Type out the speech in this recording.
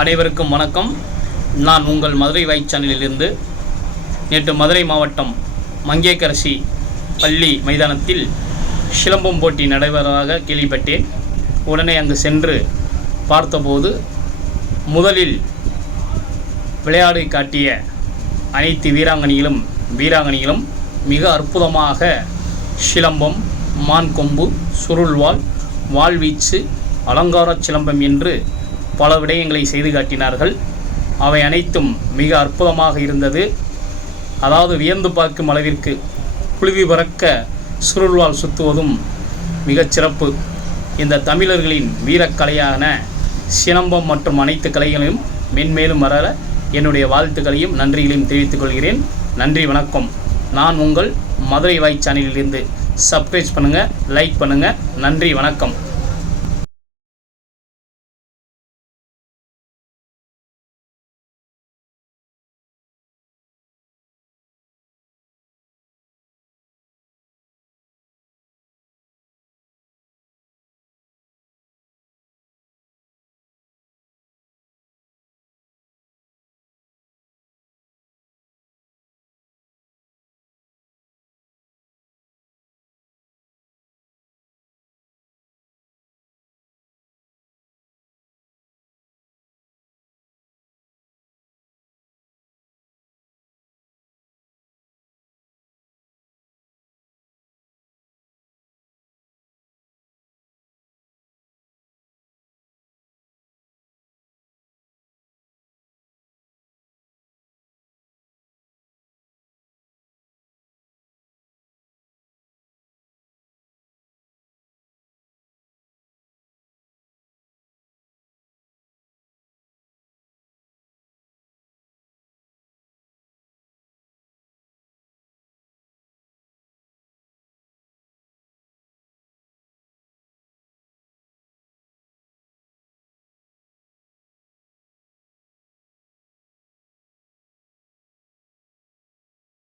அனைவருக்கும் வணக்கம். நான் உங்கள் மதுரை வாய் சேனலிலிருந்து. நேற்று மதுரை மாவட்டம் மங்கையர்கரசி பள்ளி மைதானத்தில் சிலம்பம் போட்டி நடைபெறுவதாக கேள்விப்பட்டேன். உடனே அங்கு சென்று பார்த்தபோது முதலில் விளையாடி காட்டிய அனைத்து வீராங்கனைகளும் மிக அற்புதமாக சிலம்பம், மான் கொம்பு, சுருள்வாள், வாழ்வீச்சு, அலங்கார சிலம்பம் என்று பல விடயங்களை செய்து காட்டினார்கள். அவை அனைத்தும் மிக அற்புதமாக இருந்தது. அதாவது வியந்து பார்க்கும் அளவிற்கு புழுதி பறக்க சுருள்வாள் சுற்றுவதும் மிகச் சிறப்பு. இந்த தமிழர்களின் வீரக்கலையான சிலம்பம் மற்றும் அனைத்து கலைகளையும் மென்மேலும் வளர என்னுடைய வாழ்த்துக்களையும் நன்றிகளையும் தெரிவித்துக் கொள்கிறேன். நன்றி, வணக்கம். நான் உங்கள் மதுரை வாய் சேனலிலிருந்து. சப்ஸ்கிரைப் பண்ணுங்கள், லைக் பண்ணுங்கள். நன்றி, வணக்கம்.